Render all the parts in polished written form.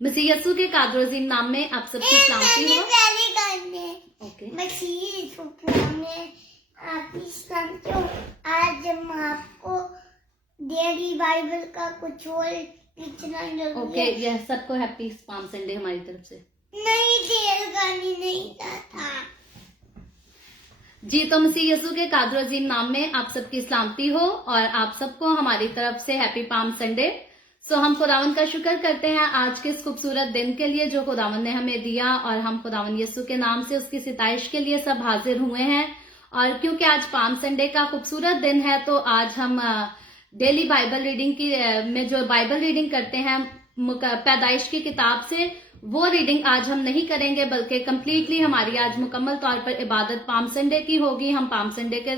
मसीह यीशु के कादरोजीम नाम में आप सबकी सलामती हो। ओके। आज हम आपको डेली बाइबल का कुछ और लिखना जरूरी ओके, यह सबको हैप्पी पाम संडे हमारी तरफ से। नहीं, तेल गानी नहीं था। जी, तो मसीह यीशु के कादरोजीम नाम में आप सबकी सलामती हो और आप सबको हमारी तरफ से हैप्पी पाम संडे। सो हम खुदावन का शुक्र करते हैं आज के इस खूबसूरत दिन के लिए जो खुदावन ने हमें दिया, और हम खुदावन यीशु के नाम से उसकी सिताइश के लिए सब हाजिर हुए हैं। और क्योंकि आज पाम संडे का खूबसूरत दिन है, तो आज हम डेली बाइबल रीडिंग की में जो बाइबल रीडिंग करते हैं पैदाइश की किताब से, वो रीडिंग आज हम नहीं करेंगे, बल्कि कम्प्लीटली हमारी आज मुकम्मल तौर पर इबादत पाम संडे की होगी। हम पाम संडे के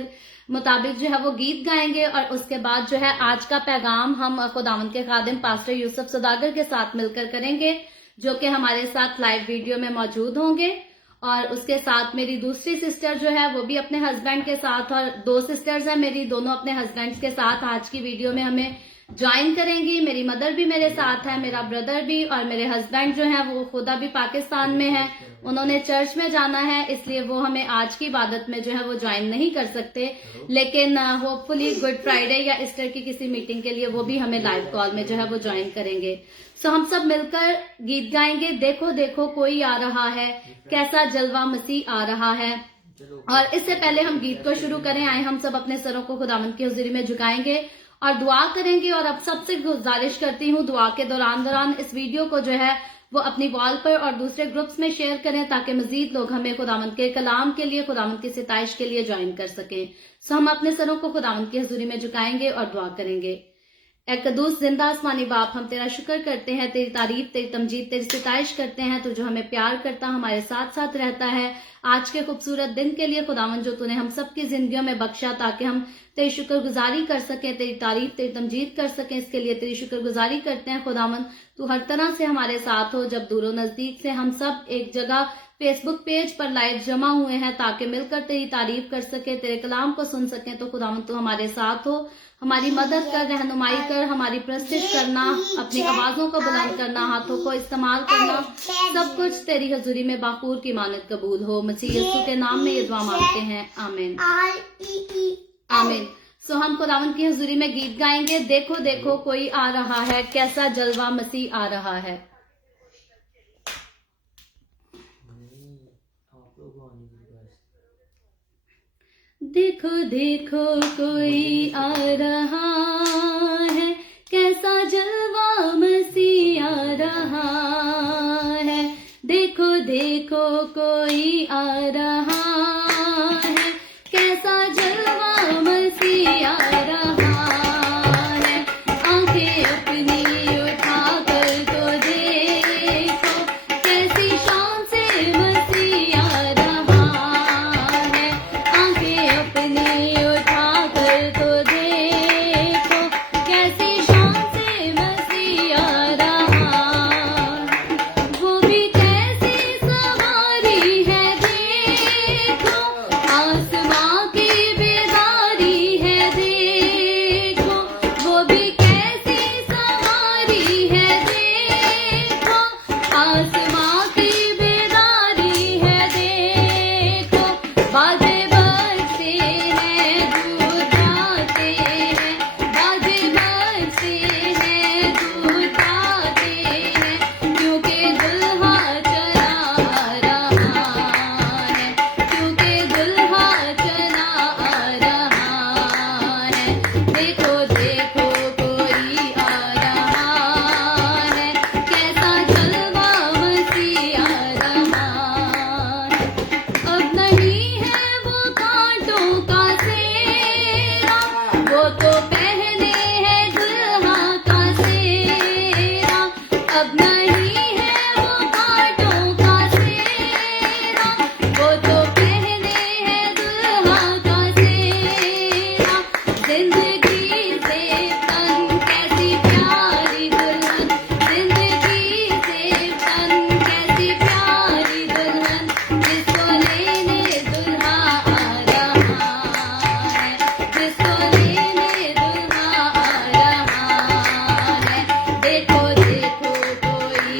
मुताबिक जो है वो गीत गाएंगे, और उसके बाद जो है आज का पैगाम हम खुदावंद के खादिम पास्टर यूसुफ सौदागर के साथ मिलकर करेंगे, जो कि हमारे साथ लाइव वीडियो में मौजूद होंगे। और उसके साथ मेरी दूसरी सिस्टर जो है वो भी अपने हस्बैंड के साथ, और 2 सिस्टर्स हैं मेरी, दोनों अपने हस्बैंड के साथ आज की वीडियो में हमें ज्वाइन करेंगी। मेरी मदर भी मेरे साथ है, मेरा ब्रदर भी, और मेरे हस्बैंड जो है वो खुदा भी पाकिस्तान में है, उन्होंने चर्च में जाना है, इसलिए वो हमें आज की इबादत में जो है वो ज्वाइन नहीं कर सकते। लेकिन होपफुली गुड फ्राइडे या ईस्टर की किसी मीटिंग के लिए वो भी हमें लाइव कॉल में जो है वो ज्वाइन करेंगे। सो हम सब मिलकर गीत गाएंगे, देखो देखो कोई आ रहा है, कैसा जलवा मसीह आ रहा है। और इससे पहले हम गीत को शुरू करें, आए हम सब अपने सरों को खुदावंद की हुजूरी में झुकाएंगे और दुआ करेंगे। और अब सबसे गुजारिश करती हूँ दुआ के दौरान इस वीडियो को जो है वो अपनी वॉल पर और दूसरे ग्रुप्स में शेयर करें, ताकि मजीद लोग हमें खुदावंद के कलाम के लिए, खुदावंद की सिताइश के लिए ज्वाइन कर सकें। सो हम अपने सरों को खुदावंद की हुजूरी में झुकाएंगे और दुआ करेंगे। ए कदूस जिंदा आसमानी बाप, हम तेरा शुक्र करते हैं, तेरी तारीफ, तेरी तमजीद, तेरी सिताइश करते हैं, तू जो हमें प्यार करता, हमारे साथ साथ रहता है। आज के खूबसूरत दिन के लिए खुदावन जो तूने हम सब की जिंदगियों में बख्शा, ताकि हम तेरी शुक्रगुजारी कर सकें, तेरी तारीफ, तेरी तमजीद कर सकें, इसके लिए तेरी शुक्रगुजारी करते हैं। खुदावन तू हर तरह से हमारे साथ हो। जब दूरों नजदीक से हम सब एक जगह फेसबुक पेज पर लाइव जमा हुए हैं, ताकि मिलकर तेरी तारीफ कर सके, तेरे कलाम को सुन सकें, तो खुदावन तू हमारे साथ हो, हमारी मदद कर, रहनुमाई कर, हमारी प्रस्तिश करना, अपनी आवाजों को बुलंद करना, हाथों को इस्तेमाल करना, सब कुछ तेरी हजूरी में बाखूर की मानत कबूल हो। मसीह यीशु के नाम में ये दुआ मांगते हैं, आमीन आमीन। सो हम खुदावन की हजूरी में गीत गाएंगे, देखो देखो कोई आ रहा है, कैसा जलवा मसीह आ रहा है। देखो देखो कोई आ रहा है, कैसा जलवा मसीह आ रहा है। देखो देखो कोई आ रहा है, कैसा जलवा मसीह आ रहा है। आंखें अपनी उठा कर तो देखो, कैसी शान से मसीह आ रहा है। आंखें अपनी उठा कर तो देखो, कैसी शान से मसीह आ रहा। वो भी कैसी सवारी है, देखो आसमां की बेदारी है, देखो वो भी कैसी सवारी है, देखो आसमां की बेदारी है, देखो बाजे बजते हैं, दूध गाते हैं, बाजे बजते हैं, दूध गाते हैं, क्योंकि दुल्हा चला आ रहा है, क्योंकि दुल्हा चला आ रहा है। देखो देखो कोई आ रहा है, कैसा जलवा मसीह आ रहा है। अब नहीं है वो कांटों का सेरा, वो तो पहने है दुल्हा का सेरा। अब नहीं है वो कांटों का सेरा, वो तो पहने है दुल्हा का सेरा। जिंदगी से तन कैसी प्यारी दुल्हन, जिंदगी से तन कैसी प्यारी दुल्हन, जिसको लेने दुल्हा आ रहा है, जिसको लेने दुल्हा आ रहा है। देखो देखो कोई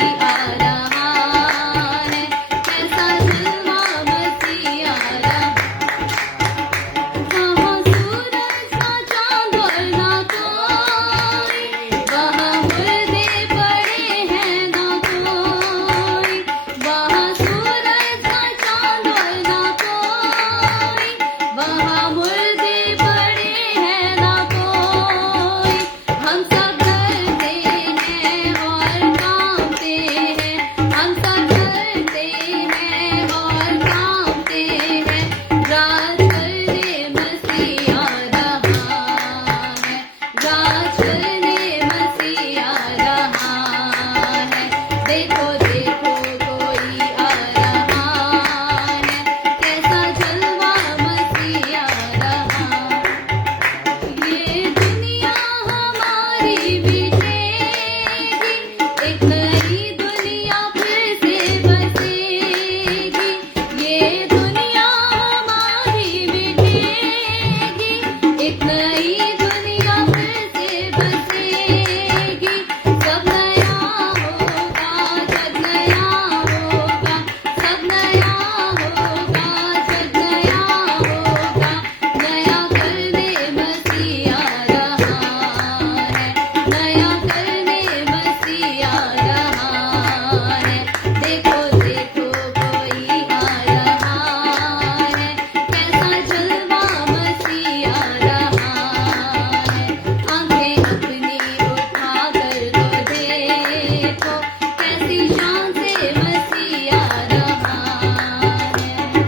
देखो देखो कोई आ रहा है, कैसा जलवा मसीह आ रहा। ये दुनिया हमारी बिकेगी, एक नई दुनिया फिर से बसेगी। ये दुनिया हमारी बिकेगी, एक नई दुनिया फिर से बसेगी। सब नया होगा, जग नया होगा, सब नया होगा, जग नया होगा। नया करने मसीह आ रहा है, नया करने मसीह आ रहा है। देखो देखो कोई आ रहा है, कैसा जलवा मसीह आ रहा है। आंखें अपनी उठा कर तो देखो, कैसी शान से मसीह आ रहा है।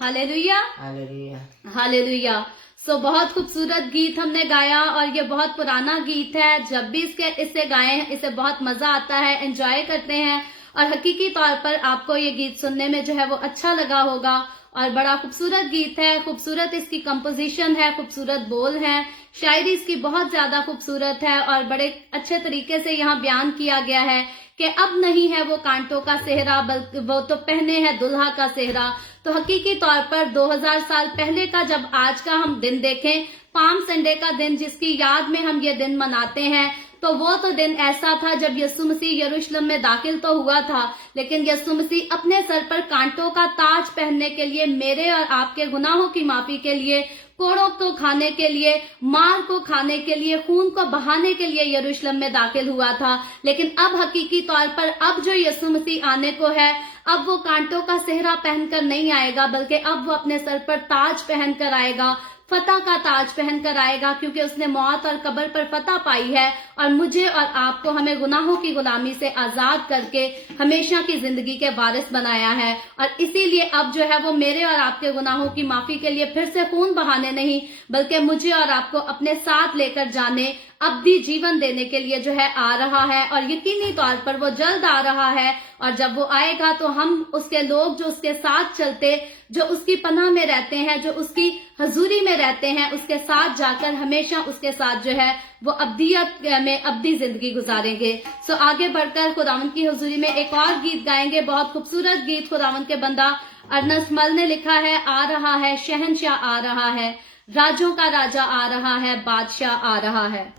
Hallelujah, hallelujah. हालेलुया। सो बहुत खूबसूरत गीत हमने गाया और ये बहुत पुराना गीत है। जब भी इसे गाएं इसे बहुत मजा आता है, एंजॉय करते हैं और हकीकी तौर पर आपको ये गीत सुनने में जो है वो अच्छा लगा होगा। और बड़ा खूबसूरत गीत है, खूबसूरत इसकी कंपोजिशन है, खूबसूरत बोल है, शायरी इसकी बहुत ज्यादा खूबसूरत है और बड़े अच्छे तरीके से यहाँ बयान किया गया है कि अब नहीं है वो कांटों का सेहरा, बल्कि वो तो पहने हैं दुल्हा का सेहरा। तो हकीकी तौर पर 2000 साल पहले का जब आज का हम दिन देखें, पाम संडे का दिन जिसकी याद में हम ये दिन मनाते हैं, तो वो तो दिन ऐसा था जब यीशु मसीह यरूशलेम में दाखिल तो हुआ था, लेकिन यीशु मसीह अपने सर पर कांटों का ताज पहनने के लिए, मेरे और आपके गुनाहों की माफी के लिए, कोड़ों को खाने के लिए, मार को खाने के लिए, खून को बहाने के लिए यरूशलेम में दाखिल हुआ था। लेकिन अब हकीकी तौर पर अब जो यीशु मसीह आने को है, अब वो कांटों का सेहरा पहनकर नहीं आएगा, बल्कि अब वो अपने सर पर ताज पहनकर आएगा, फतह का ताज पहनकर आएगा, क्योंकि उसने मौत और कब्र पर फतह पाई है और मुझे और आपको, हमें गुनाहों की गुलामी से आजाद करके हमेशा की जिंदगी के वारिस बनाया है। और इसीलिए अब जो है वो मेरे और आपके गुनाहों की माफी के लिए फिर से खून बहाने नहीं, बल्कि मुझे और आपको अपने साथ लेकर जाने, अब भी जीवन देने के लिए जो है आ रहा है। और यकीनी तौर पर वो जल्द आ रहा है और जब वो आएगा तो हम उसके लोग जो उसके साथ चलते, जो उसकी पनाह में रहते हैं, जो उसकी हजूरी में रहते हैं, उसके साथ जाकर हमेशा उसके साथ जो है वो अब्दियत में अब्दी जिंदगी गुजारेंगे। सो आगे बढ़कर खुदावंद की हजूरी में एक और गीत गाएंगे, बहुत खूबसूरत गीत खुदावंद के बंदा अर्नस मल ने लिखा है। आ रहा है शहनशाह, आ रहा है राजों का राजा, आ रहा है बादशाह, आ रहा है।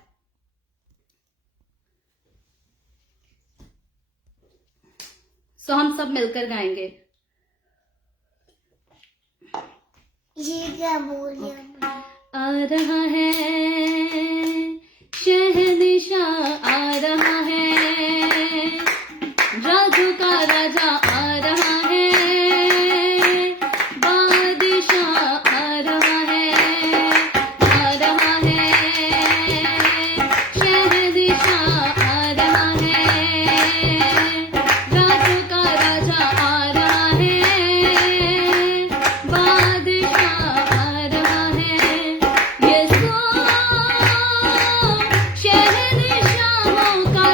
सो हम सब मिलकर गाएंगे। ये क्या बोल रहे आ रहा है शहनशाह, आ रहा है राजों का राजा, आ रहा है बादशाह, आ रहा है, आ रहा है शहनशाह, आ रहा है राजों का राजा, आ रहा है बादशाह, आ रहा है। यीशु शहनशाहों का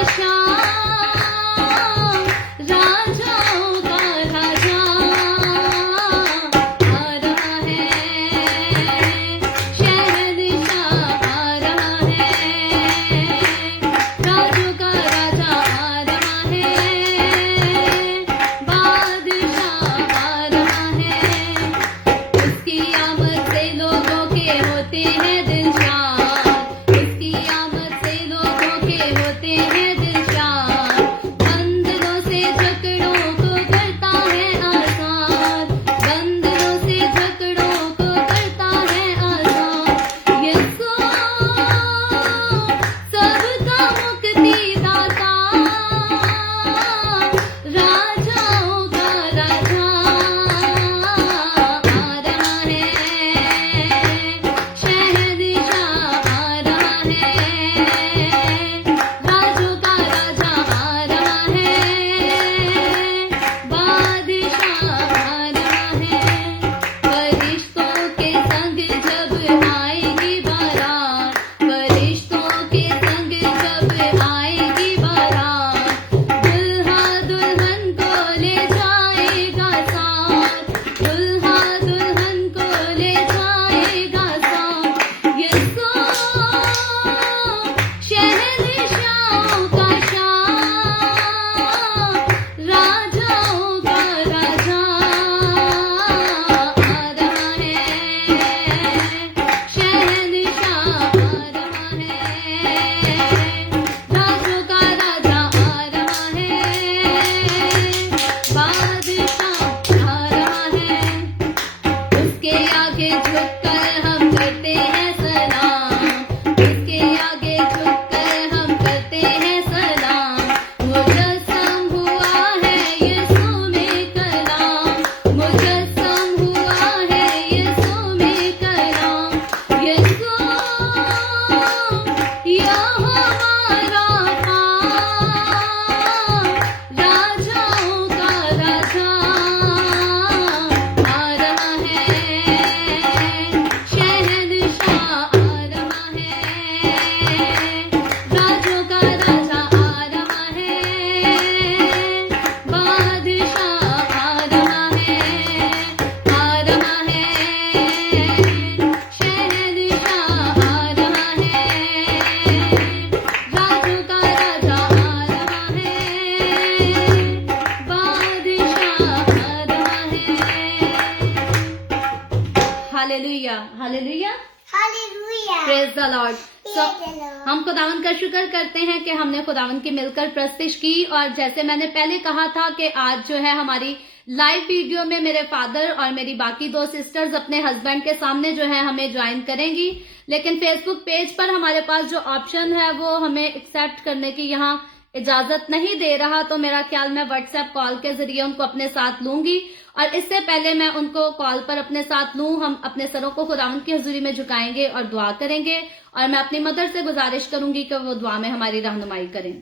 hallelujah hallelujah hallelujah praise the Lord. So Praise the Lord. हम खुदावन का शुक्र करते हैं कि हमने खुदावन की मिलकर प्रस्तुति की, और जैसे मैंने पहले कहा था कि आज जो है हमारी लाइव वीडियो में मेरे फादर और मेरी बाकी 2 सिस्टर्स अपने हस्बैंड के सामने जो है हमें ज्वाइन करेंगी, लेकिन फेसबुक पेज पर हमारे पास जो ऑप्शन है वो हमें एक्सेप्ट करने की यहाँ इजाजत नहीं दे रहा, तो मेरा ख्याल मैं व्हाट्सएप कॉल के जरिए उनको अपने साथ लूंगी, और इससे पहले मैं उनको कॉल पर अपने साथ लूं, हम अपने सरों को खुदावंद की हुजूरी में झुकाएंगे और दुआ करेंगे, और मैं अपनी मदर से गुजारिश करूंगी कि वो दुआ में हमारी रहनुमाई करें।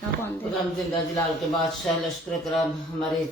अपना कौन दे? खुदाम जिंदा जलाल के बादशाह लश्कर करम हमारे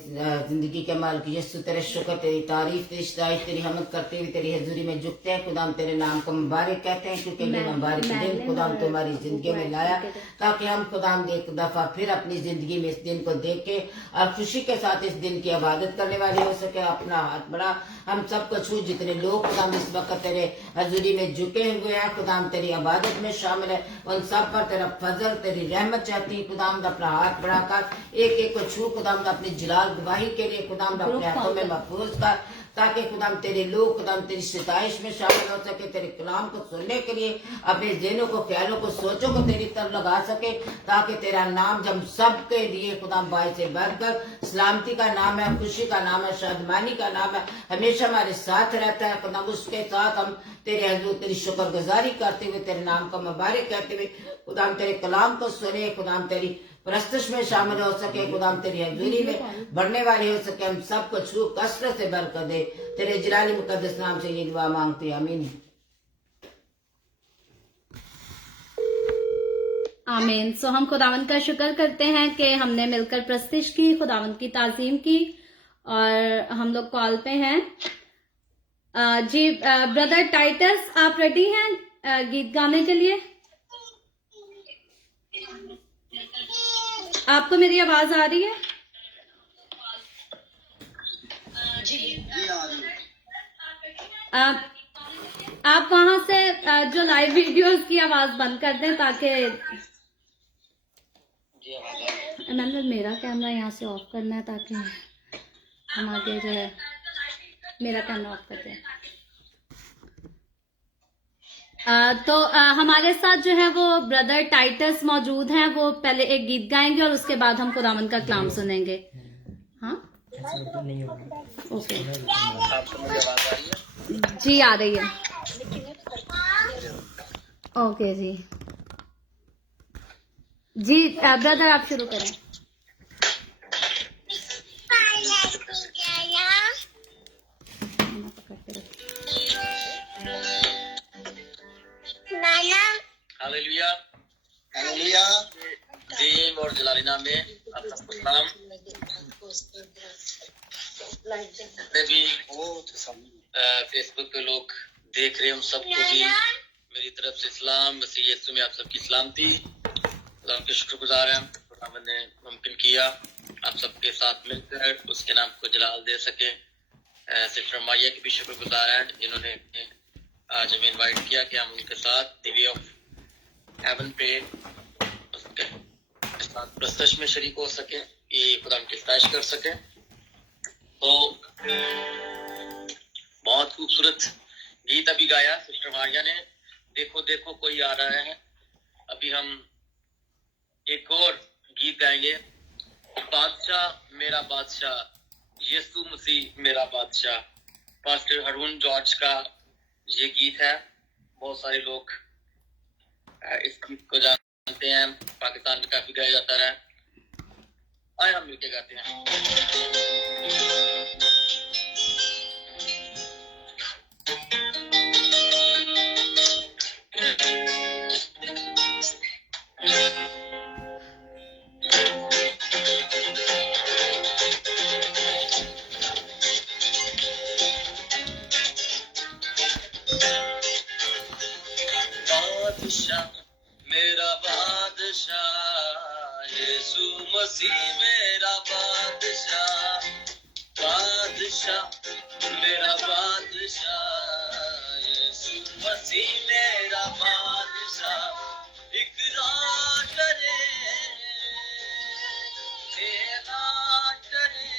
जिंदगी के मालिक यीशु तेरे शुक्र तेरी तारीफ तेरी सताइश तेरी हमद करते हुए तेरी हजूरी में झुकते हैं। खुदाम तेरे नाम को मुबारक कहते हैं क्योंकि ये मुबारक दिन खुदाम तुम्हारी जिंदगी में लाया ताकि हम खुदाम एक दफा फिर अपनी जिंदगी में इस दिन को देख के और खुशी के साथ इस दिन की इबादत करने वाले हो सके। अपना हाथ बढ़ा हम सबको छू जितने लोग खुदाम इस वक्त तेरे हजूरी में झुके हुए हैं खुदाम तेरी इबादत में शामिल है, उन सब पर तेरा फजल तेरी रहमत चाहती खुदाम अपना हाथ बढ़ाकर एक एक को छू खुदाम अपनी जलाल गवाही के लिए खुदाम अपने हाथों में महफूज कर ताकि खुदाम तेरे लोग खुदाम तेरी सिताइश में शामिल हो सके, तेरे कलाम को सुनने के लिए अपने ज़हनों को ख्यालों को सोचों को तेरी तरफ लगा सके, ताकि तेरा नाम जब सबके लिए खुदाम बाई से बढ़कर सलामती का नाम है, खुशी का नाम है, शादमानी का नाम है, हमेशा हमारे साथ रहता है खुदाम। उसके साथ हम तेरे हजूर तेरी शुक्रगुजारी करते हुए तेरे नाम का मुबारक कहते हुए खुदाम तेरे कलाम को सुने, खुदाम तेरी प्रस्तुत में शामिल हो सके, खुदाम तेरी हजूरी में बढ़ने वाले हो सके, हम सबको छू कसरत से बरकत दे, तेरे जलाली मुकद्दस नाम से ये दुआ मांगते हैं, आमीन। आमीन। सो हम खुदावंद का शुक्र करते हैं कि हमने मिलकर प्रस्तुति की, खुदावंद की ताजीम की, और हम लोग कॉल पे हैं। जी ब्रदर टाइटस, आप रेडी हैं गीत गाने के लिए? आपको मेरी आवाज आ रही है? आप वहां से जो लाइव वीडियोस की आवाज बंद कर दें ताकि मैंने मेरा कैमरा यहाँ से ऑफ करना है ताकि हम आगे जो है मेरा कैमरा ऑफ कर दें। तो हमारे साथ जो है वो ब्रदर टाइटस मौजूद हैं, वो पहले एक गीत गाएंगे और उसके बाद हम खुदावंद का कलाम सुनेंगे। हाँ ओके जी, आ रही है। ओके जी जी ब्रदर आप शुरू करें। Hallelujah hallelujah. दीन और जलाली नाम में आप सबको सलाम। मैं भी फेसबुक पे लोग देख रहे हैं, उन सबको भी मेरी तरफ से सलाम। मसीह यीशु में आप सबकी सलामती। खुदा के शुक्रगुजार हैं, खुदा ने मुमकिन किया आप सबके साथ मिलकर उसके नाम को जलाल दे सके। सिस्टर माया की भी शुक्रगुजार हैं जिन्होंने आज हमें इनवाइट किया कि हम उनके साथ द वे ऑफ हेवन पे उसके साथ प्रस्तुति में शरीक हो सके, ये खुदा की सताइश कर सके। तो बहुत खूबसूरत गीत अभी गाया सिस्टर मारिया ने, देखो देखो कोई आ रहा है। अभी हम एक और गीत गाएंगे, बादशाह मेरा बादशाह, यीशु मसीह मेरा बादशाह। पास्टर हरून जॉर्ज का ये गीत है। बहुत सारे लोग इस गीत को जानते हैं, पाकिस्तान में काफी गाया जाता है। आए हम मिलके गाते हैं। बादशाह मेरा बादशाह, यीशु मसीह मेरा बादशाह। बादशाह मेरा बादशाह, यीशु मसीह मेरा बादशाह। इकरार करे तेरा करे,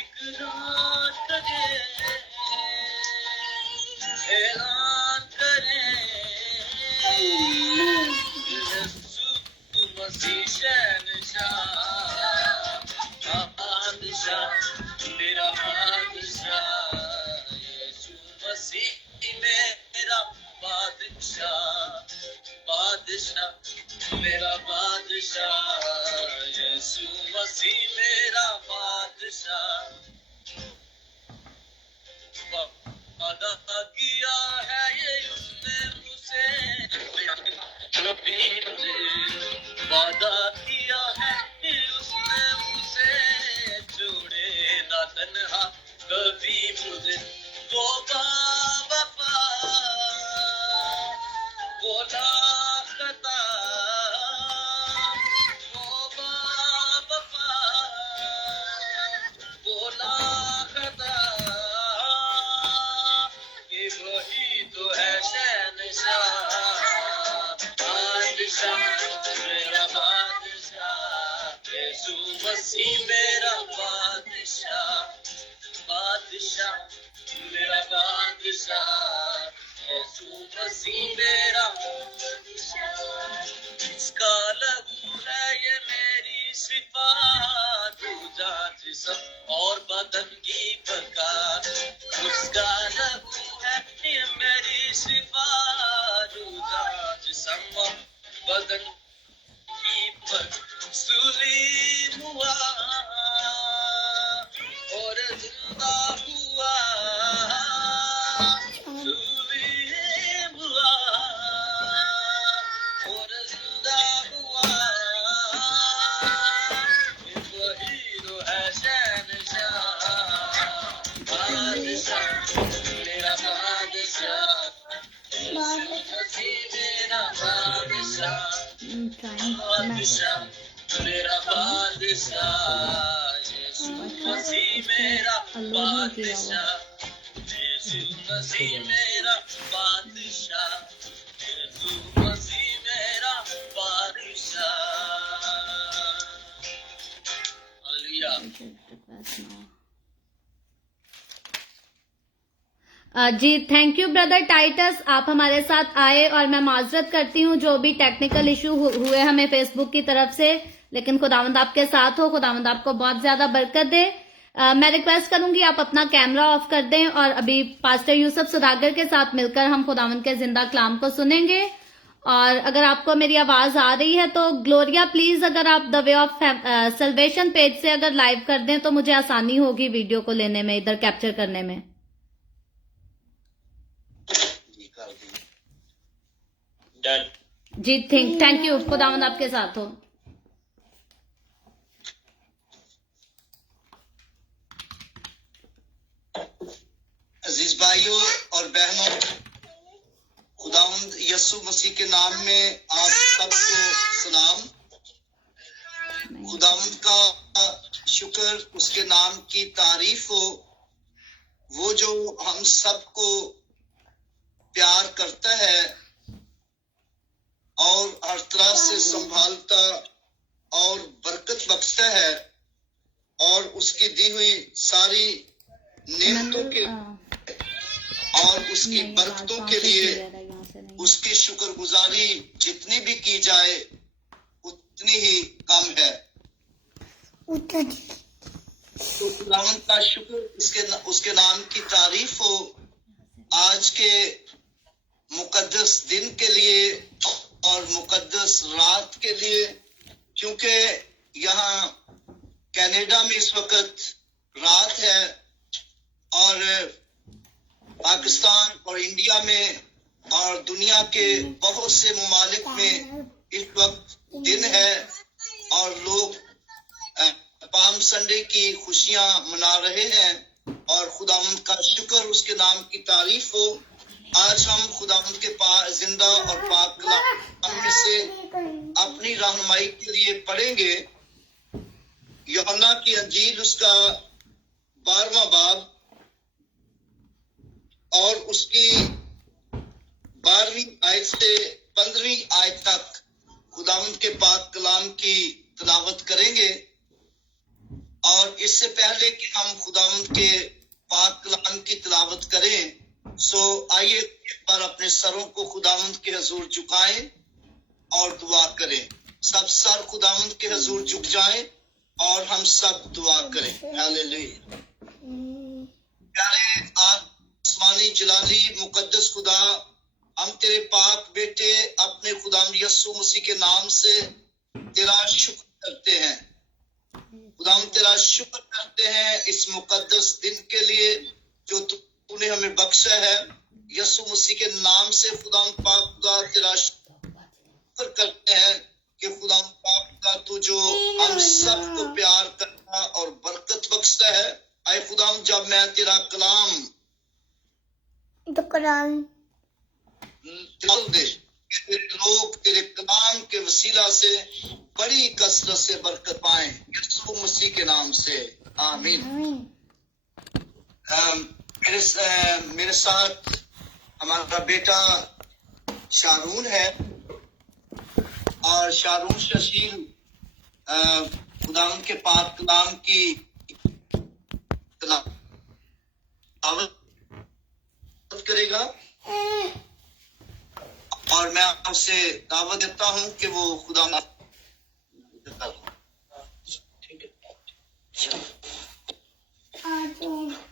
इकरार करे मसीह शहंशाह, बादशाह मेरा बादशाह, यीशु मसीह मेरा बादशाह, बादशाह मेरा बादशाह, यीशु मसीह मेरा बादशाह। वादा किया है ये उसने मुझसे, वादा किया है ये उसने मुझसे, छोड़े ना तन्हा कभी मुझे, वो वफा वो लाखता, वो वफा वो लाखता, ये वही तो है शहंशाह, बादशाह मेरा बादशाह, यीशु मसीह मेरा बादशाह, बादशाह मेरा बादशाह, यीशु मसीह मेरा बादशाह। इसका लहू है ये मेरी शिफा, दूजा जिस्म और बदन की बका, उसका लहू है ये मेरी शिफा, दूजा जिस्म और बदन की बका, सुलीम हुआ और जिंदा हुआ, सुलीम हुआ और जिंदा हुआ, वही तो है शहंशाह, बादशाह मेरा बादशाह, मसीह मेरा बादशाह, बादशाह मेरा बादशाह, यीशु मसीह मेरा बादशाह, यीशु मसीह मेरा बादशाह, यीशु मसीह मेरा बादशाह। हालेलुया। जी थैंक यू ब्रदर टाइटस, आप हमारे साथ आए और मैं माजरत करती हूँ जो भी टेक्निकल इशू हुए हमें फेसबुक की तरफ से, लेकिन खुदावंद आपके साथ हो, खुदावंद आपको बहुत ज्यादा बरकत दे। मैं रिक्वेस्ट करूंगी आप अपना कैमरा ऑफ कर दें और अभी पास्टर यूसुफ सुदागर के साथ मिलकर हम खुदावंद के जिंदा कलाम को सुनेंगे। और अगर आपको मेरी आवाज आ रही है तो ग्लोरिया प्लीज अगर आप the way of salvation page से अगर लाइव कर दें तो मुझे आसानी होगी वीडियो को लेने में, इधर कैप्चर करने में। जी थैंक यू, खुदावंद आपके साथ हो। अजीज भाइयों और बहनों, खुदावंद यीशु मसीह के नाम में आप सबको सलाम। खुदावंद का शुक्र, उसके नाम की तारीफ हो, वो जो हम सबको प्यार करता है और हर तरह से संभालता और बरकत बख्शता है, और उसकी दी हुई सारी नेमतों के और उसकी बरकतों के लिए उसकी शुक्रगुजारी जितनी भी की जाए उतनी ही कम है। तो खुदावंद का शुक्र, उसके नाम की तारीफ हो आज के मुकद्दस दिन के लिए और मुकद्दस रात के लिए, क्योंकि यहाँ कनाडा में इस वक्त रात है और पाकिस्तान और इंडिया में और दुनिया के बहुत से ममालिक में इस वक्त दिन है और लोग पाम संडे की खुशियां मना रहे हैं। और खुदावंद का शुक्र, उसके नाम की तारीफ हो। आज हम खुदावंद के जिंदा और पाक कलाम में से अपनी रहनुमाई के लिए पढ़ेंगे यूहन्ना की अंजील, उसका 12वां बाब और उसकी 12वीं आयत से 15वीं आयत तक खुदावंद के पाक कलाम की तिलावत करेंगे। और इससे पहले कि हम खुदावंद के पाक कलाम की तिलावत करें, सो आइए एक बार अपने सरों को खुदावंद के हजूर झुकाएं और दुआ करें। सब सर खुदावंद के हजूर झुक जाएं और हम सब दुआ करें। हालेलुया। प्यारे आसमानी जलाली मुकद्दस खुदा, हम तेरे पाक बेटे अपने खुदा यस्सु मसीह के नाम से तेरा शुक्र करते हैं। खुदा हम तेरा शुक्र करते हैं इस मुकद्दस दिन के लिए जो तूने हमें बख्शा है। यस्सु मसीह के नाम से खुदा पाक का तेरा शुक्र करते हैं कि खुदा पाक का तू जो हम सबको प्यार करता और बरकत बख्शता है। आए खुदा जब मैं तेरा कलाम तो कुरान दे, तेरे लोग तेरे कलाम के वसीला से बड़ी कसरत से बरकत पाएं यीशु मसीह के नाम से, आमीन। मेरे साथ हमारा बेटा शारून है और शारून शशील खुदाम के पाक कलाम की तिलावत करेगा और मैं आपसे दावत देता हूं कि वो खुदा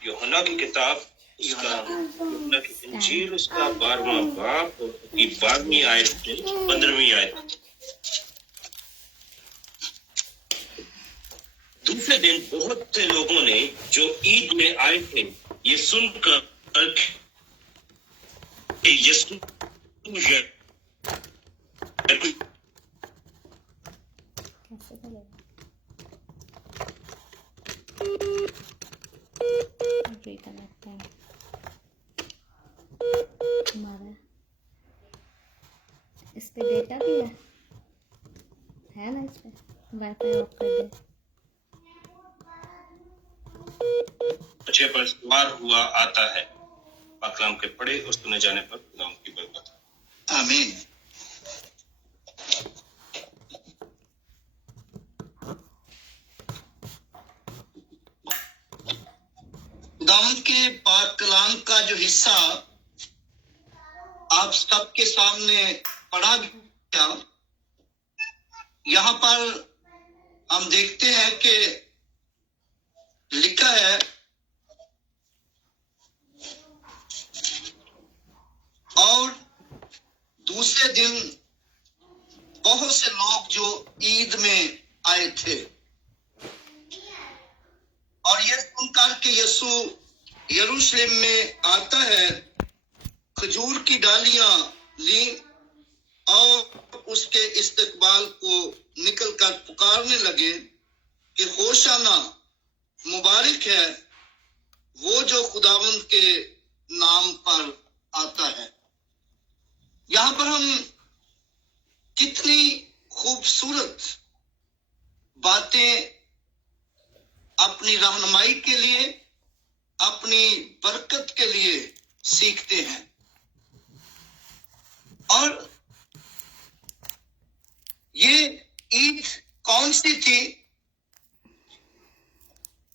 यूहन्ना की किताब उसका यूहन्ना की इंजील उसका 12वां बाब की 12वीं आयत से 15वीं आयत। दूसरे दिन बहुत से लोगों ने जो ईद में आए थे ये सुनकर कि यीशु हमारा इस पे डेटा भी है ना, इस पे वाईफाई ऑफ कर दे। बच्चे पर सवार हुआ आता है, पाकलाम के पढ़े और सुने जाने पर खुदा उनकी बरकत। आमीन। खुदावंद के पाक कलाम का जो हिस्सा आप सबके सामने पढ़ा गया, यहाँ पर हम देखते हैं कि लिखा है और दूसरे दिन बहुत से लोग जो ईद में आए थे और ये सुनकर के यीशु यरूशलेम में आता है, खजूर की डालियां ली और उसके इस्तकबाल को निकलकर पुकारने लगे कि होशाना, मुबारक है वो जो खुदावंद के नाम पर आता है। यहाँ पर हम कितनी खूबसूरत बातें अपनी रहनुमाई के लिए, अपनी बरकत के लिए सीखते हैं। और ये ईद कौन सी थी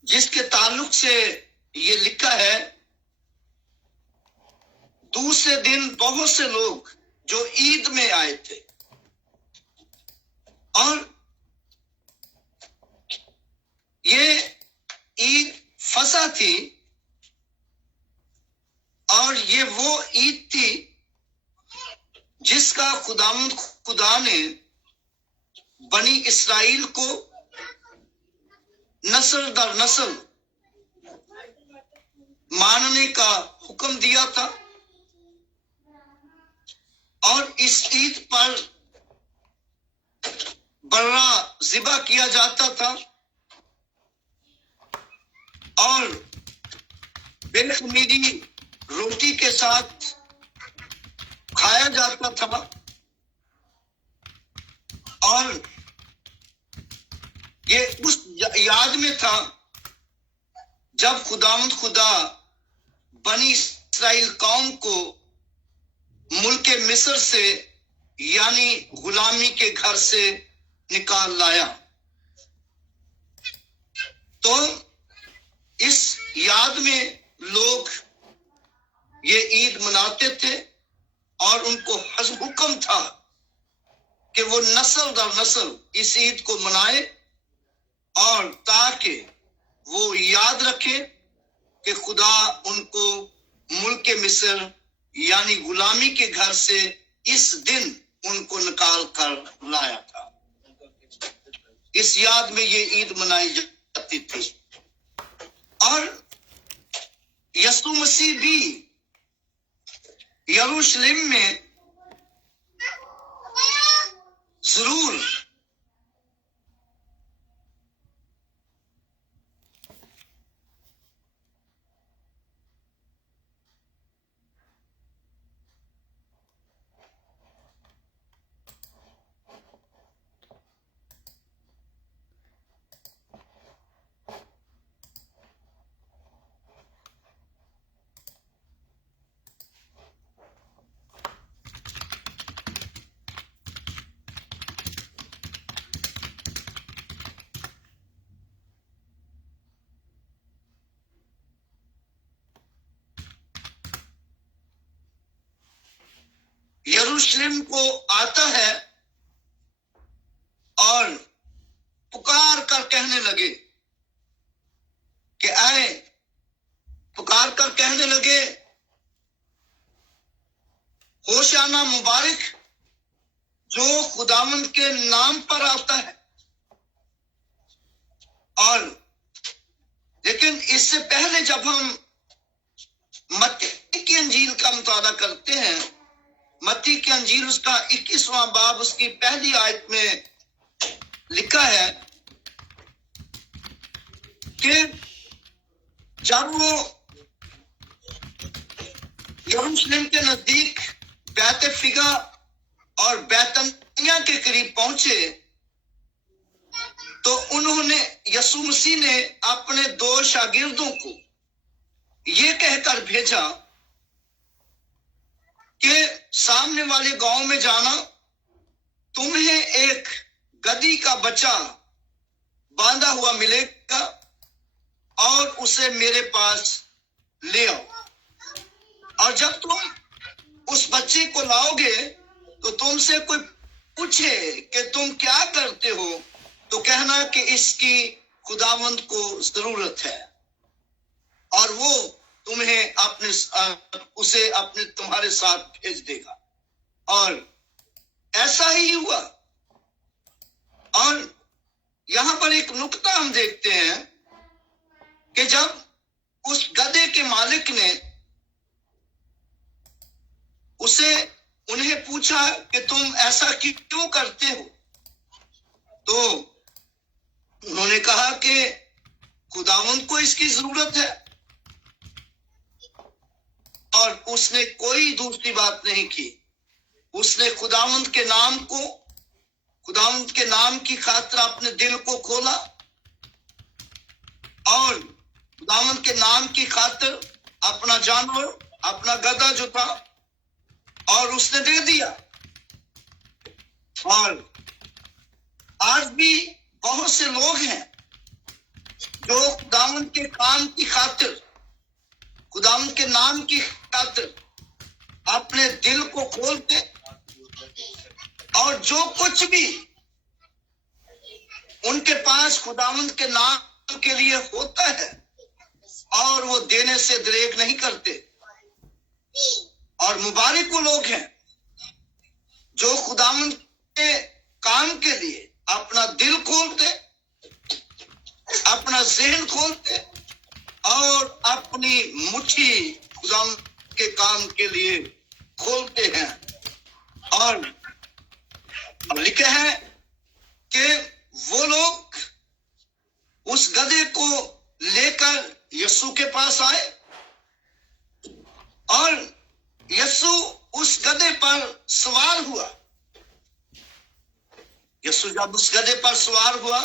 जिसके ताल्लुक से ये लिखा है, दूसरे दिन बहुत से लोग जो ईद में आए थे और ये ईद फसा थी और ये वो ईद थी जिसका खुदा ने बनी इस्राइल को नस्ल दर नस्ल मानने का हुक्म दिया था। और इस ईद पर बर्रा ज़िबा किया जाता था और बेखमीरी रोटी के साथ खाया जाता था। और ये उस याद में था जब खुदा बनी इस्राइल कौम को मुल्क मिस्र से यानी गुलामी के घर से निकाल लाया। तो इस याद में लोग ये ईद मनाते थे और उनको हुक्म था कि वो नस्ल दर नस्ल इस ईद को मनाए और ताकि वो याद रखे कि खुदा उनको मुल्क मिस्र यानी गुलामी के घर से इस दिन उनको निकाल कर लाया था। इस याद में ये ईद मनाई जाती थी। और यसु मसीह भी यरूशलेम में जरूर यरूशलेम को आता है और पुकार कर कहने लगे कि आए, पुकार कर कहने लगे होशाना मुबारक जो खुदावंद के नाम पर आता है। और लेकिन इससे पहले जब हम मत्ती की अंजील का मुताला करते हैं, मत्ती की अंजील उसका 21वां बाब उसकी पहली आयत में लिखा है कि जब वो यरूशलेम के नजदीक बैतफिगा और बैतनिया के करीब पहुंचे तो उन्होंने यसु मसीह ने अपने 2 शागिर्दों को ये कहकर भेजा कि सामने वाले गांव में जाना, तुम्हें एक गधी का बच्चा बांधा हुआ मिलेगा और उसे मेरे पास ले आओ। और जब तुम उस बच्चे को लाओगे तो तुमसे कोई पूछे कि तुम क्या करते हो तो कहना कि इसकी खुदावंद को जरूरत है और वो तुम्हें उसे अपने तुम्हारे साथ भेज देगा। और ऐसा ही हुआ। और यहां पर एक नुक्ता हम देखते हैं कि जब उस गधे के मालिक ने उन्हें पूछा कि तुम ऐसा क्यों करते हो, तो उन्होंने कहा कि खुदावंद को इसकी जरूरत है। और उसने कोई दूसरी बात नहीं की। उसने खुदावंद के नाम की खातिर अपने दिल को खोला और खुदावंद के नाम की खातिर अपना जानवर, अपना गधा जो था, और उसने दे दिया। और आज भी बहुत से लोग हैं जो खुदावंद के काम की खातिर, खुदावंद के नाम की खातिर अपने दिल को खोलते और जो कुछ भी उनके पास खुदावंद के नाम के लिए होता है और वो देने से दरेक नहीं करते। और मुबारक वो लोग हैं जो खुदावंद के काम के लिए अपना दिल खोलते, अपना जहन खोलते और अपनी मुट्ठी खुदावंद के काम के लिए खोलते हैं। और लिखा है कि वो लोग उस गधे को लेकर यीशु के पास आए और यीशु उस गधे पर सवार हुआ। यीशु जब उस गधे पर सवार हुआ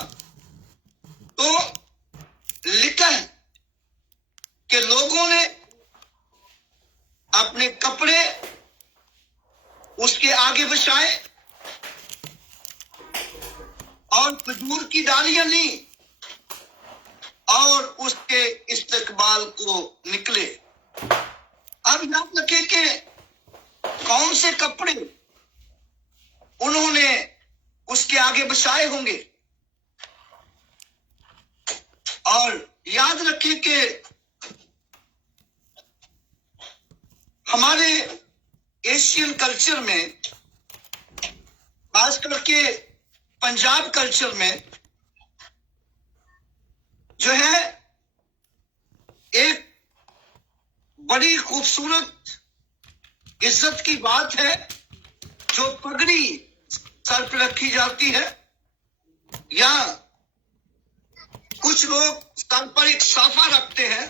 तो लिखा है कि लोगों ने अपने कपड़े उसके आगे बिछाए और खजूर की डालियां ली और उसके इस्तकबाल को निकले। अब याद रखें कि कौन से कपड़े उन्होंने उसके आगे बसाए होंगे। और याद रखें कि हमारे एशियन कल्चर में, खास करके पंजाब कल्चर में जो है एक बड़ी खूबसूरत इज्जत की बात है, जो पगड़ी सर पर रखी जाती है, या कुछ लोग सर पर एक साफा रखते हैं,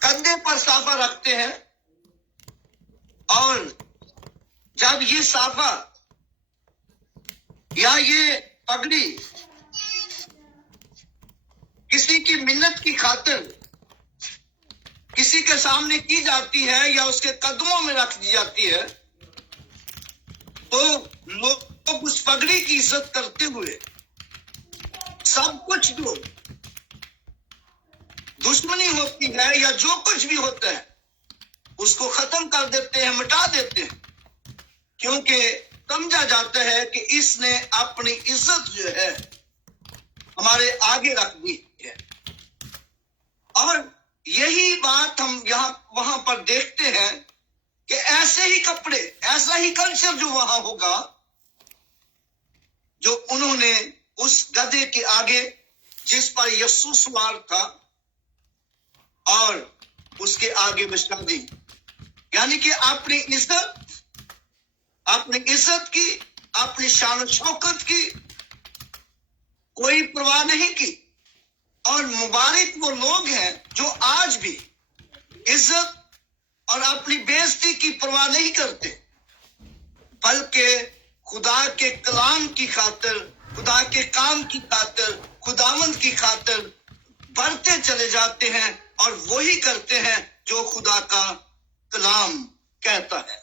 कंधे पर साफा रखते हैं, और जब ये साफा या ये पगड़ी किसी की मिन्नत की खातिर किसी के सामने की जाती है या उसके कदमों में रख दी जाती है, तो लोग उस पगड़ी की इज्जत करते हुए सब कुछ जो दुश्मनी होती है या जो कुछ भी होता है उसको खत्म कर देते हैं, मिटा देते हैं, क्योंकि समझा जाता है कि इसने अपनी इज्जत जो है हमारे आगे रख दी है। और यही बात हम वहां पर देखते हैं कि ऐसे ही कपड़े, ऐसा ही कल्चर जो वहां होगा, जो उन्होंने उस गधे के आगे जिस पर यीशु सवार था और उसके आगे बिछा दी, यानी कि अपनी इज्जत की, अपनी शान शौकत की कोई परवाह नहीं की। और मुबारक वो लोग हैं जो आज भी इज्जत और अपनी बेइज्जती की परवाह नहीं करते, बल्कि खुदा के कलाम की खातिर, खुदा के काम की खातिर, खुदावंद की खातिर बढ़ते चले जाते हैं और वही करते हैं जो खुदा का कलाम कहता है।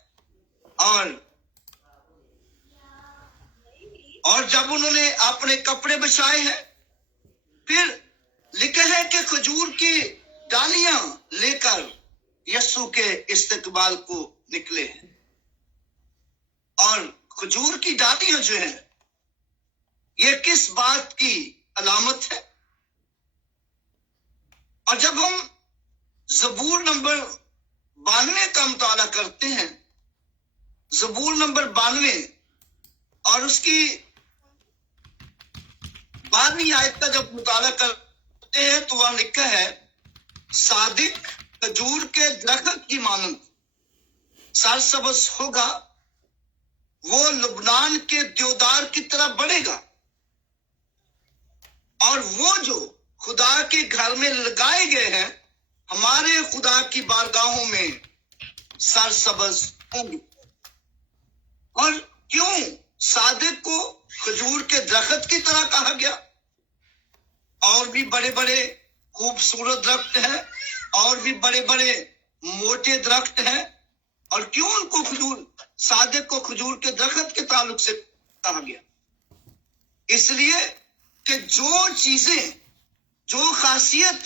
और जब उन्होंने अपने कपड़े बिछाए हैं, फिर लिखा है कि खजूर की डालियां लेकर यीशु के इस्तकबाल को निकले हैं। और खजूर की डालियां जो है, ये किस बात की अलामत है? और जब हम ज़बूर नंबर 92 का मुताला करते हैं, ज़बूर नंबर 92 और उसकी 12वीं आयत का जब मुताला करते हैं तो वहां लिखा है, सादिक खजूर के दरख्त की मानंद सरसब्ज होगा, वो लुबनान के देवदार की तरह बढ़ेगा, और वो जो खुदा के घर में लगाए गए हैं हमारे खुदा की बारगाहों में सरसब्ज होंगे। और क्यों सादिक को खजूर के दरख्त की तरह कहा गया? और भी बड़े बड़े खूबसूरत दरख्त हैं, और भी बड़े बड़े मोटे दरख्त हैं, और क्यों उनको सादिक को खजूर के दरख्त के ताल्लुक से कहा गया? इसलिए कि जो चीजें, जो खासियत,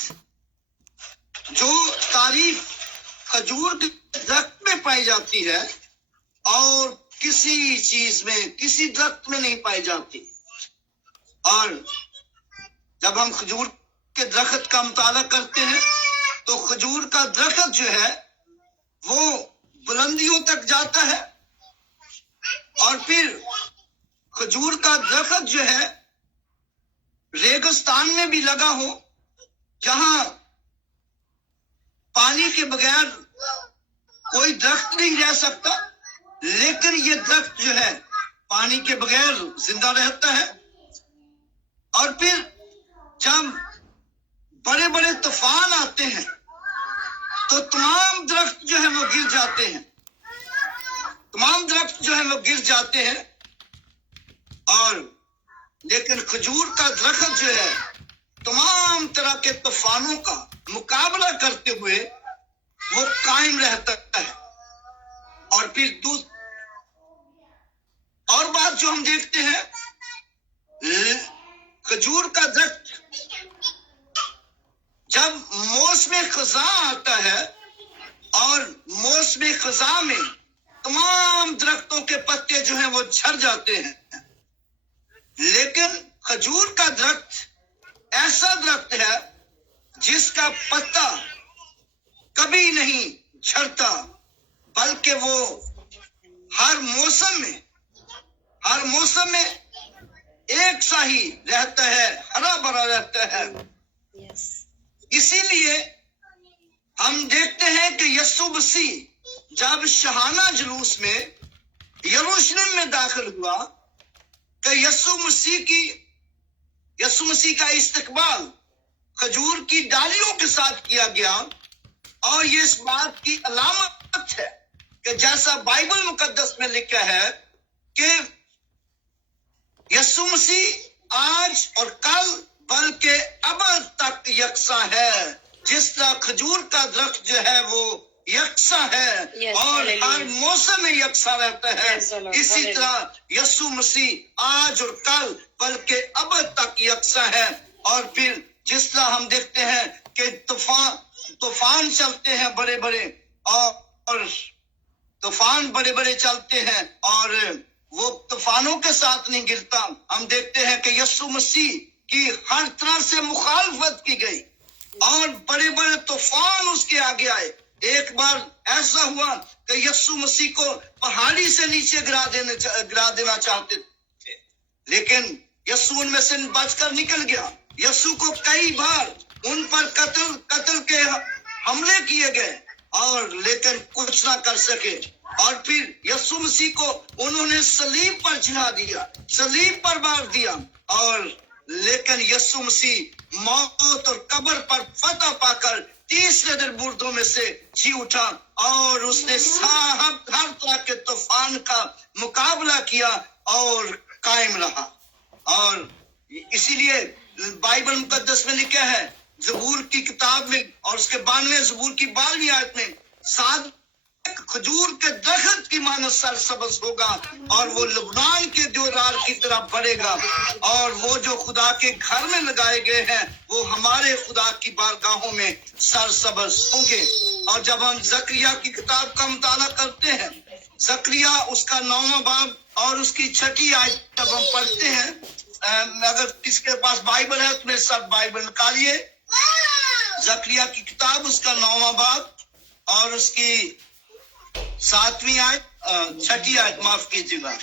जो तारीफ खजूर के दरख्त में पाई जाती है और किसी चीज में, किसी दरख्त में नहीं पाई जाती। और जब हम खजूर के दरख्त का मुताला करते हैं तो खजूर का दरख्त जो है वो बुलंदियों तक जाता है, और फिर खजूर का दरख्त जो है रेगिस्तान में भी लगा हो, जहां पानी के बगैर कोई दरख्त नहीं रह सकता, लेकिन ये दरख्त जो है पानी के बगैर जिंदा रहता है। और फिर जब बड़े बड़े तूफान आते हैं तो तमाम दरख्त जो है वो गिर जाते हैं, तमाम दरख्त जो है वो गिर जाते हैं, और लेकिन खजूर का दरख्त जो है तमाम तरह के तूफानों का मुकाबला करते हुए वो कायम रहता है। और फिर और बात जो हम देखते हैं, खजूर का दरख्त जब मौसम खज़ा आता है, और मौसम खज़ा में तमाम दरख्तों के पत्ते जो हैं वो झड़ जाते हैं, लेकिन खजूर का दरख्त ऐसा दरख्त है जिसका पत्ता कभी नहीं झड़ता, बल्कि वो हर मौसम में एक सा ही रहता है, हरा भरा रहता है। इसीलिए हम देखते हैं कि यीशु मसीह जब शहाना जुलूस में यरूशलेम में दाखिल हुआ कि यीशु मसीह का इस्तकबाल खजूर की डालियों के साथ किया गया, और ये इस बात की अलामत है कि जैसा बाइबल मुकद्दस में लिखा है कि यीशु मसीह आज और कल बल्कि अब तक यकसा है। जिस तरह खजूर का दरख्त जो है वो यकसा है और हर मौसम में यकसा रहता है, इसी तरह यीशु मसीह आज और कल बल्कि अब तक यकसा है। और फिर जिस तरह हम देखते हैं कि तूफान चलते हैं बड़े बड़े, और तूफान बड़े बड़े चलते हैं और वो तूफानों के साथ नहीं गिरता। हम देखते हैं कि यीशु मसीह की हर तरह से मुखालफत की गई और बड़े बड़े तूफान उसके आगे आए। एक बार ऐसा हुआ कि यीशु मसीह को पहाड़ी से नीचे गिरा देना चाहते थे, लेकिन यीशु उनमें से बचकर निकल गया। यीशु को कई बार उन पर कत्ल के हमले किए गए और लेकिन कुछ ना कर सके। और फिर यीशु मसीह को उन्होंने सलीब पर चढ़ा दिया, सलीब पर मार दिया, और लेकिन यीशु मसीह मौत और कब्र पर फतह पाकर तीसरे दिन मुर्दों में से जी उठा और उसने हर तरह के तूफान का मुकाबला किया और कायम रहा। और इसीलिए बाइबल मुकद्दस में लिखा है ज़बूर की किताब में और उसके 92वें ज़बूर की 12वीं आयत में, साद खजूर के दरख्त की मानो सरसब्ज होगा और वो लबनान के देवदार की तरह बढ़ेगा, और वो जो खुदा के घर में लगाए गए हैं वो हमारे खुदा की बारगाहों में सरसब्ज होंगे। और जब हम जकरिया की किताब का मुताला करते हैं, जकरिया उसका 9वां बाब और उसकी 6ठी आयत जब हम पढ़ते हैं, अगर किसके पास बाइबल है तो मेरे साथ बाइबल निकालिए। जकरिया की किताब उसका 9वां बाब और उसकी 7वीं आयत, 6ठी आयत, माफ कीजिएगा,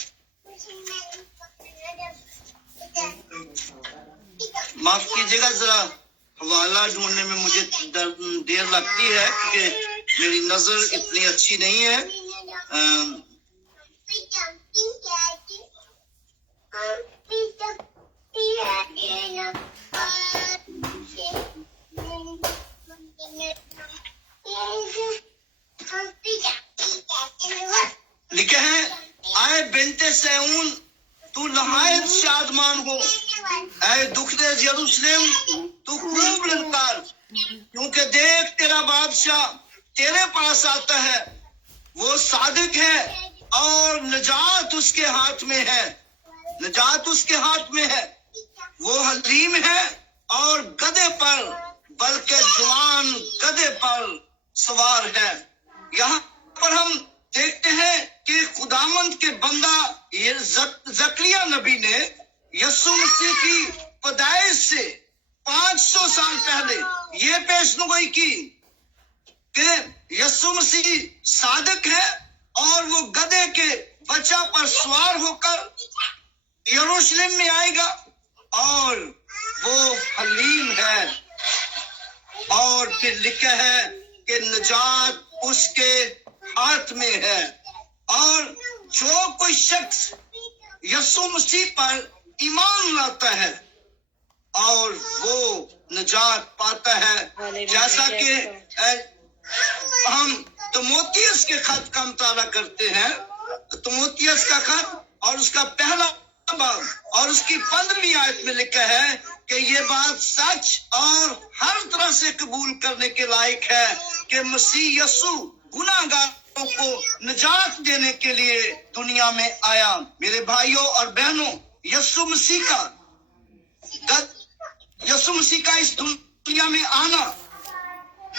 जरा हवाला ढूंढने में मुझे देर लगती है क्योंकि मेरी नजर इतनी अच्छी नहीं है। लिखे हैं, आए बिनते सैऊन तू नहायत शादमान हो, ऐ दुखदे यरूशलेम तू खूब ललकार, क्योंकि देख तेरा बादशाह तेरे पास आता है, वो सादिक है और निजात उसके हाथ में है, निजात उसके हाथ में है, वो हलीम है और गधे पर बल्कि जवान गधे पर सवार है। यहाँ पर हम देखते हैं कि खुदावंद के बंदा ये जकरिया नबी ने यीशु मसीह की पैदाइश से 500 साल पहले ये पेशगोई की कि यीशु मसीह सादिक है और वो गधे के बच्चा पर सवार होकर यरूशलेम में आएगा और वो हलीम है। और फिर लिखा है कि निजात उसके हाथ में है, और जो कोई शख्स यीशु मसीह पर ईमान लाता है और वो निजात पाता है। जैसा कि हम तिमोथियस के खत का मुताला करते हैं, तिमोथियस का खत और उसका पहला बाब और उसकी 15वीं आयत में लिखा है कि ये बात सच और हर तरह से कबूल करने के लायक है कि मसीह यीशु गुनाहगारों को निजात देने के लिए दुनिया में आया। मेरे भाइयों और बहनों, यीशु मसीह का इस दुनिया में आना,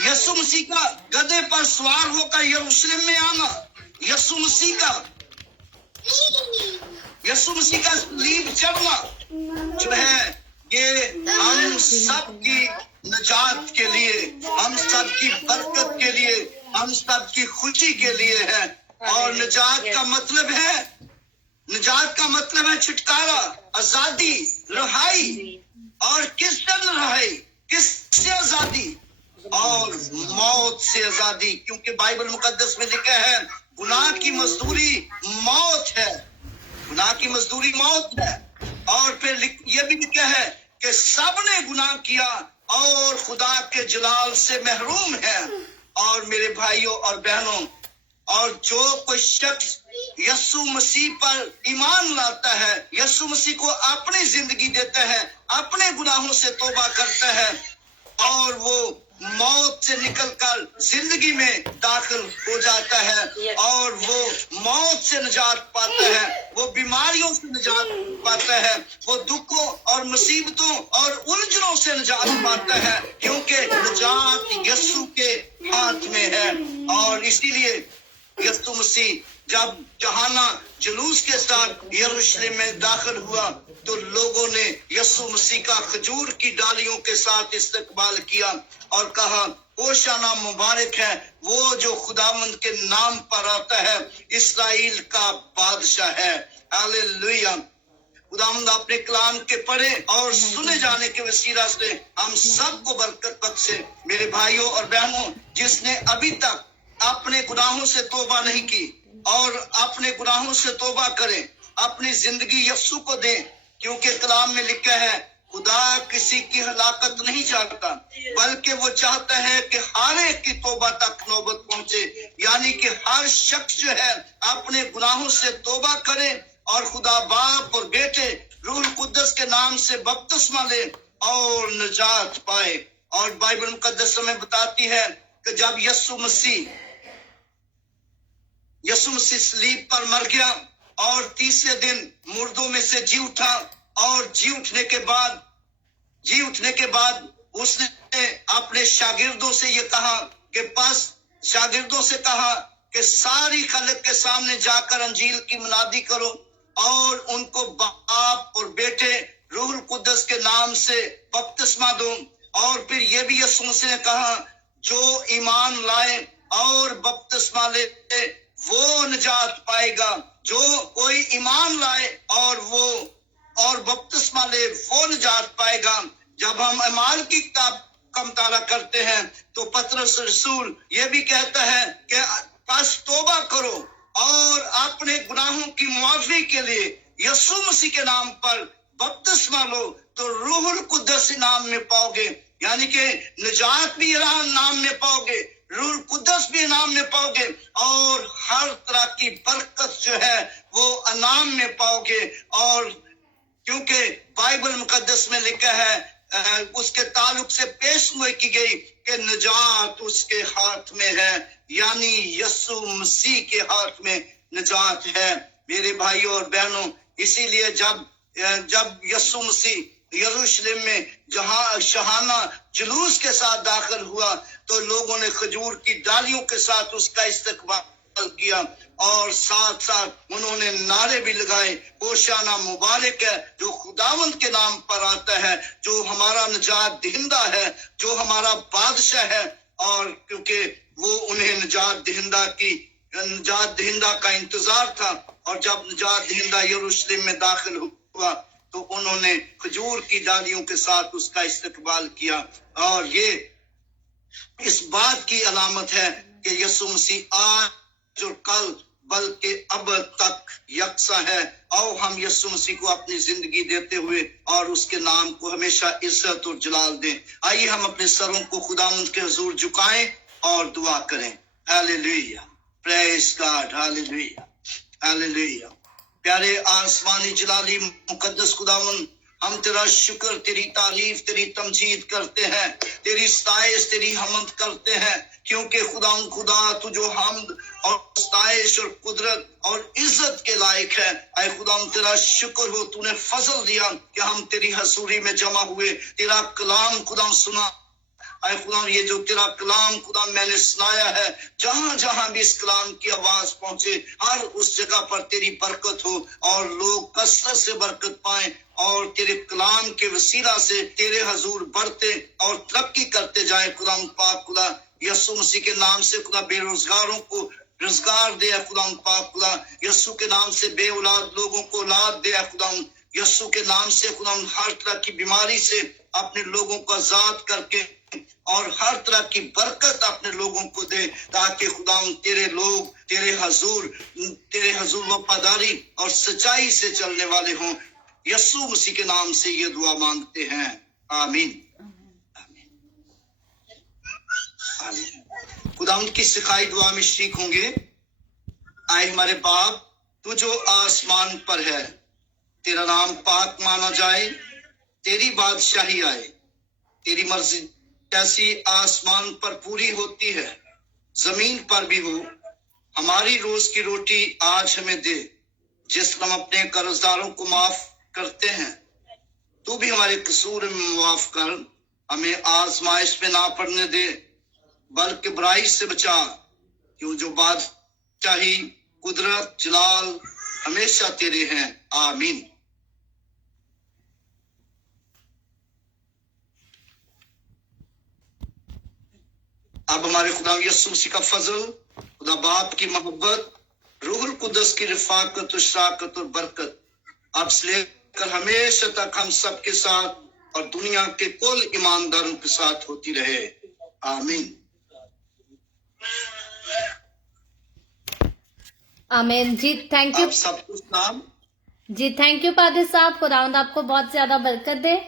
यीशु मसीह का गधे पर सवार होकर यरूशलेम में आना, यीशु मसीह का सलीब चढ़ना, जो है ये हम सब की निजात के लिए, हम सब की बरकत के लिए, हम सब की खुशी के लिए है। और निजात का मतलब है छुटकारा, आजादी, रिहाई। और किससे रिहाई, किससे आजादी? और मौत से आजादी, क्योंकि बाइबल मुकद्दस में लिखा है गुनाह की मजदूरी मौत है, गुनाह की मजदूरी मौत है। और फिर ये भी लिखा है कि सबने गुनाह किया और खुदा के जलाल से महरूम है। और मेरे भाइयों और बहनों, और जो कोई शख्स यीशु मसीह पर ईमान लाता है, यीशु मसीह को अपनी जिंदगी देता है, अपने गुनाहों से तौबा करता है, और वो मौत से निकलकर जिंदगी में दाखिल हो जाता है, और वो मौत से निजात पाता है, वो बीमारियों से निजात पाता है, वो दुखों और मुसीबतों और उलझनों से निजात पाता है, क्योंकि निजात यीशु के हाथ में है। और इसीलिए यीशु मसीह जब जहाना जुलूस के साथ यरूशलेम में दाखिल हुआ तो लोगों ने यीशु मसीह का खजूर की डालियों के साथ इस्तकबाल किया और कहा, होशाना मुबारक है वो जो खुदावंद के नाम पर आता है, इस्राएल का बादशाह है। हालेलुया। खुदावंद अपने कलाम के पढ़े और सुने जाने के वसीला से हम सबको बरकत बख्शे। मेरे भाइयों और बहनों, जिसने अभी तक अपने गुनाहों से तौबा नहीं की और अपने गुनाहों से तौबा करें, अपनी जिंदगी यीशु को दें, क्योंकि कलाम में लिखा है खुदा किसी की हलाकत नहीं चाहता, बल्कि वो चाहता है कि हर एक की तौबा तक नौबत पहुंचे। यानी कि हर शख्स जो है अपने गुनाहों से तौबा करे और खुदा बाप और बेटे रूह कुद्दस के नाम से बपतिस्मा ले और निजात पाए। और बाइबल मुकद्दस में बताती है कि जब यीशु मसीह सलीब पर मर गया और तीसरे दिन मुर्दों में से जी उठा, और जी उठने के बाद उसने अपने शागिर्दों से ये कहा कि सारी खलक के सामने जाकर अंजील की मुनादी करो और उनको बाप और बेटे रूह कुद्दस के नाम से बपतिस्मा दो। और फिर ये भी यीशु मसीह ने कहा, जो ईमान लाए और बपतिस्मा ले वो निजात पाएगा। जो कोई ईमान लाए और बपतिस्मा ले वो निजात पाएगा। जब हम अमाल की किताब का मुताला करते हैं तो पतरस रसूल ये भी कहता है कि बस तौबा करो और अपने गुनाहों की मुआफी के लिए यीशु मसीह के नाम पर बपतिस्मा लो, तो रूहुल कुद्दस नाम में पाओगे। यानी कि निजात भी नाम में पाओगे, रूह कुद्दस भी नाम में पाओगे, और हर तरह की बरकत जो है वो अनाम में पाओगे। और क्योंकि बाइबल मुकद्दस में लिखा है, उसके ताल्लुक से पेशगोई की गई कि निजात उसके हाथ में है, यानी यीशु मसीह के हाथ में निजात है। मेरे भाइयों और बहनों, इसीलिए जब यीशु मसीह यरूशलेम में जहां शहाना जुलूस के साथ दाखिल हुआ तो लोगों ने खजूर की डालियों के साथ उसका इस्तकबाल किया और साथ साथ उन्होंने नारे भी लगाए, होशाना मुबारक है जो खुदावंद के नाम पर आता है, जो हमारा निजात दहिंदा है, जो हमारा बादशाह है। और क्योंकि वो उन्हें निजात दहिंदा का इंतजार था, और जब निजात दहिंदा यरूशलेम में दाखिल हुआ तो उन्होंने खजूर की डालियों के साथ उसका इस्तकबाल किया। और ये इस बात की अलामत है कि यीशु मसीह आज और कल बल्कि अब तक यकसा है। आओ हम यीशु मसीह को अपनी जिंदगी देते हुए और उसके नाम को हमेशा इज्जत और जलाल दें। आइए हम अपने सरों को खुदावंद के हुजूर झुकाएं और दुआ करें। Hallelujah, praise God, hallelujah, hallelujah. प्यारे आसमानी जलाली मुकद्दस खुदावंद, हम तेरा शुक्र, तेरी तारीफ, तेरी तमजीद करते हैं, तेरी सताइश, तेरी हमद करते हैं, क्योंकि खुदा तू जो हमद और सताइश और कुदरत और इज्जत के लायक है। ऐ खुदा तेरा शुक्र हो, तूने फजल दिया कि हम तेरी हसूरी में जमा हुए, तेरा कलाम खुदा सुना। ऐ खुदा ये जो तेरा कलाम खुदा मैंने सुनाया है, जहां जहां भी इस कलाम की आवाज पहुंचे, हर उस जगह पर तेरी बरकत हो और लोग कसरत से बरकत पाएं और तेरे कलाम के वसीला से तेरे हजूर बढ़ते और तरक्की करते जाए। खुदा पाक खुदा यीशु मसीह के नाम से खुदा बेरोजगारों को रोजगार दे खुदा पाक खुदा यीशु के नाम से बे औलाद लोगों को औलाद दे खुदा यीशु के नाम से खुदा हर तरह की बीमारी से अपने लोगों को आजाद करके और हर तरह की बरकत अपने लोगों को दे, ताकि खुदा तेरे लोग तेरे हजूर वफादारी और सच्चाई से चलने वाले हों। यीशु मसीह के नाम से ये दुआ मांगते हैं, आमीन। खुदा की सिखाई दुआ में शरीक होंगे। आए हमारे बाप, तू जो आसमान पर है, तेरा नाम पाक माना जाए, तेरी बादशाही आए, तेरी मर्जी जैसी आसमान पर पूरी होती है जमीन पर भी हो। हमारी रोज की रोटी आज हमें दे, जिस हम अपने कर्जदारों को माफ करते हैं, तू भी हमारे कसूर में माफ कर। हमें आजमाइश में ना पड़ने दे, बल्कि बुराई से बचा, क्यों जो बादशाही कुदरत जलाल हमेशा तेरे हैं, आमीन। अब हमारे खुदा यीशु मसीह का फजल, खुदा बाप की मोहब्बत, रूहुल कुदस की रिफाकत और शराकत और बरकत अब से लेकर हमेशा तक हम सबके साथ और दुनिया के कुल ईमानदारों के साथ होती रहे, आमीन। आमीन जी, थैंक यू। आप सबको सलाम जी, थैंक यू पादरी साहब, खुदावंद आपको बहुत ज्यादा बरकत दे।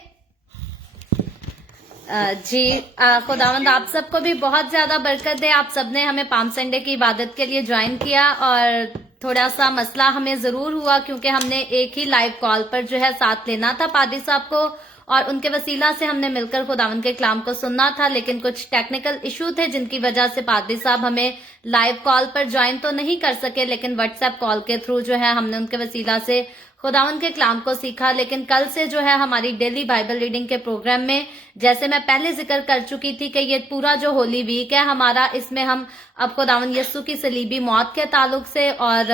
जी, खुदावंद आप सबको भी बहुत ज्यादा बरकत दे। आप सबने हमें पाम संडे की इबादत के लिए ज्वाइन किया और थोड़ा सा मसला हमें जरूर हुआ, क्योंकि हमने एक ही लाइव कॉल पर जो है साथ लेना था पादरी साहब को, और उनके वसीला से हमने मिलकर खुदावंद के कलाम को सुनना था, लेकिन कुछ टेक्निकल इशू थे जिनकी वजह से पादरी साहब हमें लाइव कॉल पर ज्वाइन तो नहीं कर सके, लेकिन व्हाट्सएप कॉल के थ्रू जो है हमने उनके वसीला से खुदावंद के कलाम को सीखा। लेकिन कल से जो है हमारी डेली बाइबल रीडिंग के प्रोग्राम में, जैसे मैं पहले जिक्र कर चुकी थी कि ये पूरा जो होली वीक है हमारा, इसमें हम अब खुदावंद यीशु की सलीबी मौत के ताल्लुक से और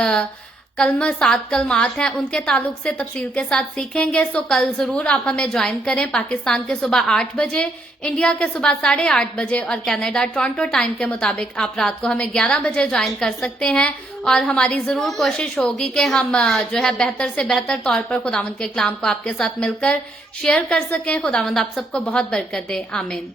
7 कलमात हैं उनके ताल्लुक से तफसील के साथ सीखेंगे। सो कल जरूर आप हमें ज्वाइन करें। पाकिस्तान के सुबह 8 बजे, इंडिया के सुबह 8:30 बजे और कनाडा टोरंटो टाइम के मुताबिक आप रात को हमें 11 बजे ज्वाइन कर सकते हैं। और हमारी जरूर कोशिश होगी कि हम जो है बेहतर से बेहतर तौर पर खुदावंद के कलाम को आपके साथ मिलकर शेयर कर सकें। खुदावंद आप सबको बहुत बरकत दे, आमीन।